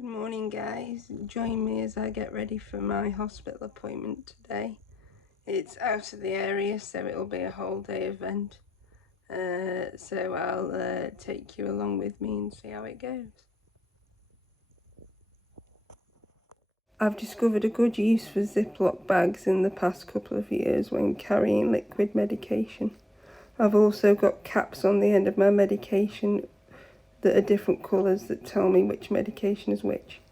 Good morning, guys. Join me as I get ready for my hospital appointment today. It's out of the area, so it'll be a whole day event. So I'll take you along with me and see how it goes. I've discovered a good use for Ziploc bags in the past couple of years when carrying liquid medication. I've also got caps on the end of my medication that are different colours that tell me which medication is which.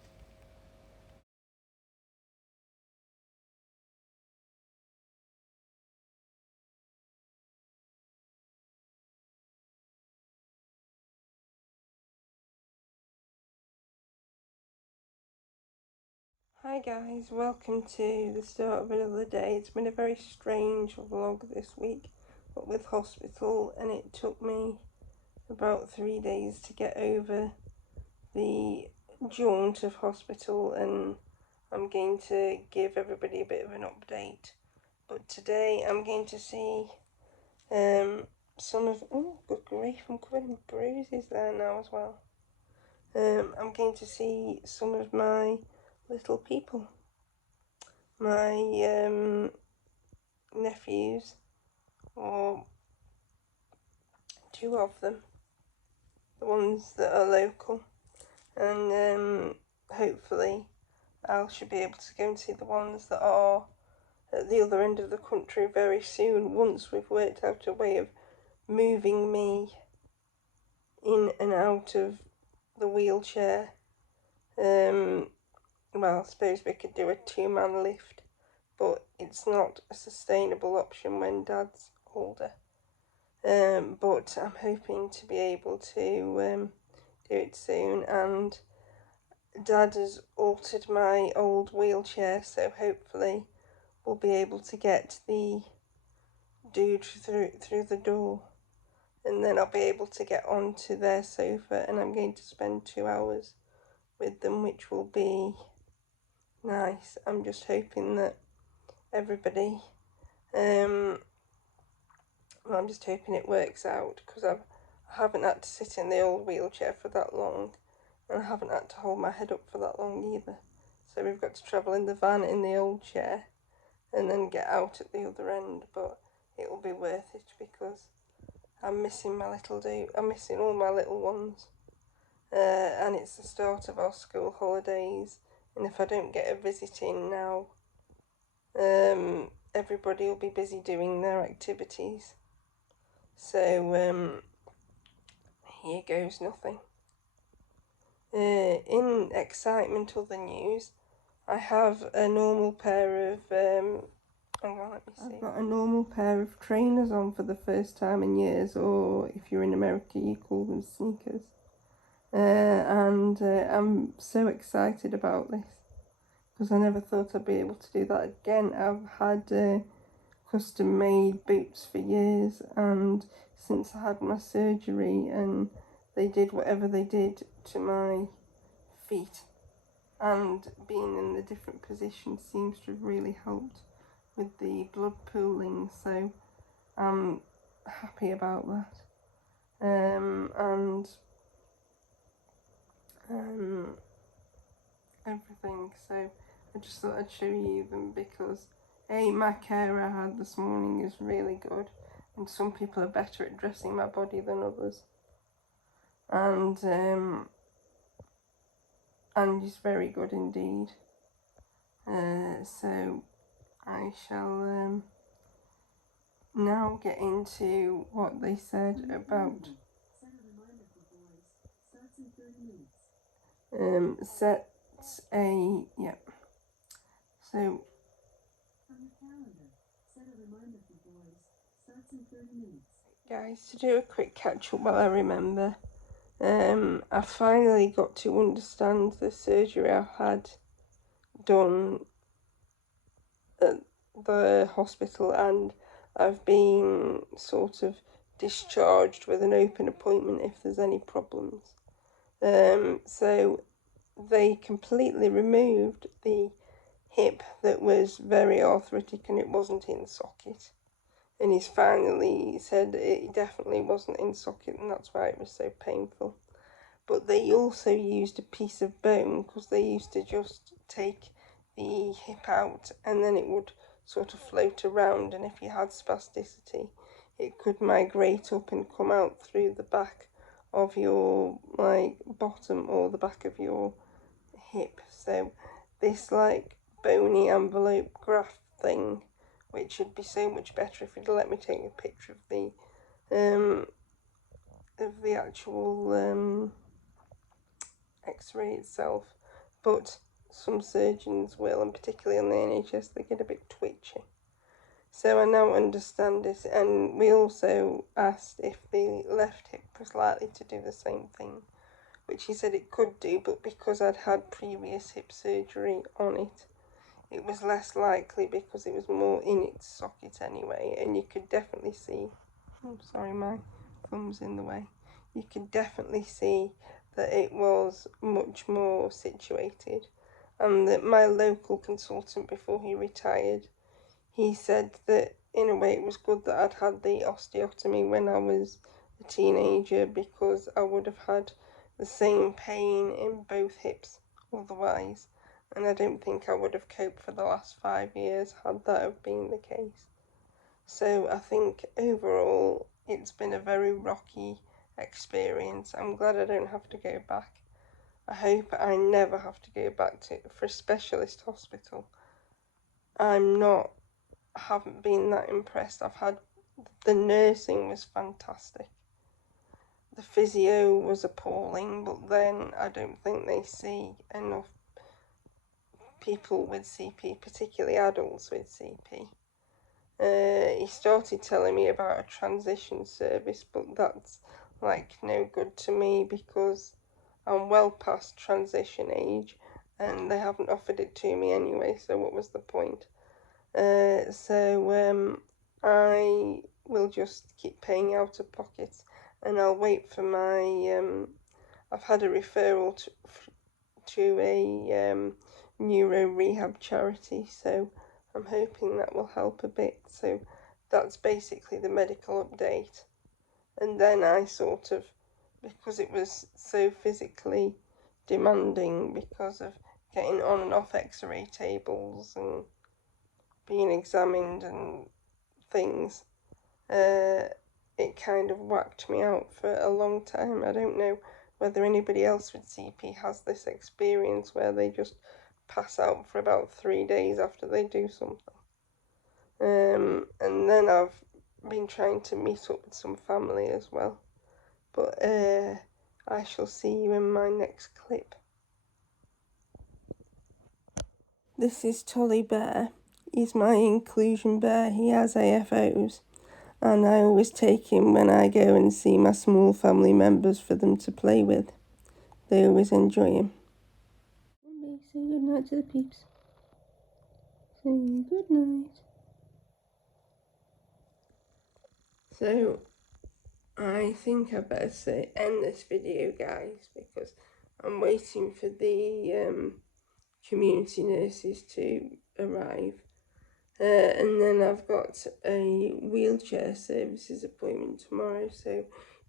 Hi guys, welcome to the start of another day. It's been a very strange vlog this week, but with hospital, and it took me about 3 days to get over the jaunt of hospital, and I'm going to give everybody a bit of an update. But today I'm going to see some of, oh good grief, I'm covered in bruises there now as well. I'm going to see some of my little people. My nephews, or two of them, the ones that are local, and hopefully I should be able to go and see the ones that are at the other end of the country very soon, once we've worked out a way of moving me in and out of the wheelchair. Well, I suppose we could do a 2-man lift, but it's not a sustainable option when Dad's older. But I'm hoping to be able to do it soon, and Dad has altered my old wheelchair, so hopefully we'll be able to get the dude through the door, and then I'll be able to get onto their sofa, and I'm going to spend 2 hours with them, which will be nice. I'm just hoping that everybody I'm just hoping it works out, because I haven't had to sit in the old wheelchair for that long, and I haven't had to hold my head up for that long either. So we've got to travel in the van in the old chair and then get out at the other end, but it will be worth it because I'm missing my little dude. I'm missing all my little ones, and it's the start of our school holidays, and if I don't get a visit in now, everybody will be busy doing their activities. So here goes nothing. In excitement, other news, I have a normal pair of hang on, let me see. I've got a normal pair of trainers on for the first time in years, or if you're in America you call them sneakers. And I'm so excited about this because I never thought I'd be able to do that again. I've had custom made boots for years, and since I had my surgery and they did whatever they did to my feet, and being in the different positions seems to have really helped with the blood pooling, so I'm happy about that. And everything, so I just thought I'd show you them because my care I had this morning is really good, and some people are better at dressing my body than others, and is very good indeed. So I shall now get into what they said about sets a, yeah, so guys, to do a quick catch up while I remember, I finally got to understand the surgery I had done at the hospital, and I've been sort of discharged with an open appointment if there's any problems. So they completely removed the hip that was very arthritic and it wasn't in socket. And he's finally said it definitely wasn't in socket, and that's why it was so painful. but they also used a piece of bone because they used to just take the hip out and then it would sort of float around, and if you had spasticity it could migrate up and come out through the back of your bottom or the back of your hip. So this bony envelope graft thing, which would be so much better if you'd let me take a picture of the actual x-ray itself, but some surgeons will, and particularly on the NHS, they get a bit twitchy. So I now understand it, and we also asked if the left hip was likely to do the same thing, which he said it could do, but because I'd had previous hip surgery on it, it was less likely because it was more in its socket anyway, and you could definitely see, sorry, my thumb's in the way, you could definitely see that it was much more situated, and that my local consultant before he retired, he said that in a way it was good that I'd had the osteotomy when I was a teenager, because I would have had the same pain in both hips otherwise, and I don't think I would have coped for the last 5 years had that have been the case. So I think overall it's been a very rocky experience. I'm glad I don't have to go back. I hope I never have to go back for a specialist hospital. I haven't been that impressed. The nursing was fantastic. The physio was appalling, but then I don't think they see enough people with CP, particularly adults with CP. He started telling me about a transition service, but that's no good to me because I'm well past transition age and they haven't offered it to me anyway, so what was the point? I will just keep paying out of pocket, and I'll wait for my I've had a referral to a neuro rehab charity, so I'm hoping that will help a bit. So that's basically the medical update. And then I sort of, because it was so physically demanding because of getting on and off x-ray tables and being examined and things, it kind of whacked me out for a long time. I don't know whether anybody else with CP has this experience where they just pass out for about 3 days after they do something. And then I've been trying to meet up with some family as well. But I shall see you in my next clip. This is Tolly Bear. He's my inclusion bear. He has AFOs. And I always take him when I go and see my small family members for them to play with. They always enjoy him. Say good night to the peeps. Say good night. So, I think I better end this video, guys, because I'm waiting for the community nurses to arrive. And then I've got a wheelchair services appointment tomorrow, so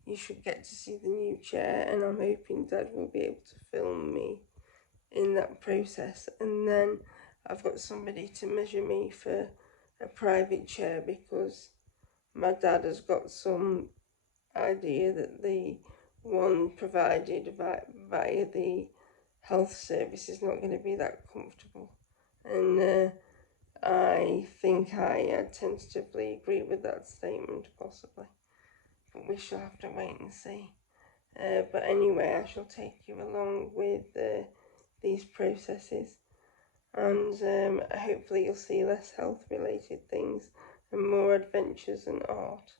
you should get to see the new chair, and I'm hoping Dad will be able to film me in that process. And then I've got somebody to measure me for a private chair because my dad has got some idea that the one provided via the health service is not going to be that comfortable, and I think I tentatively agree with that statement, possibly, but we shall have to wait and see. But anyway, I shall take you along with these processes, and hopefully you'll see less health related things and more adventures and art.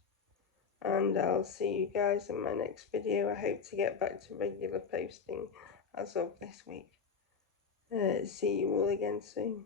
And I'll see you guys in my next video. I hope to get back to regular posting as of this week. See you all again soon.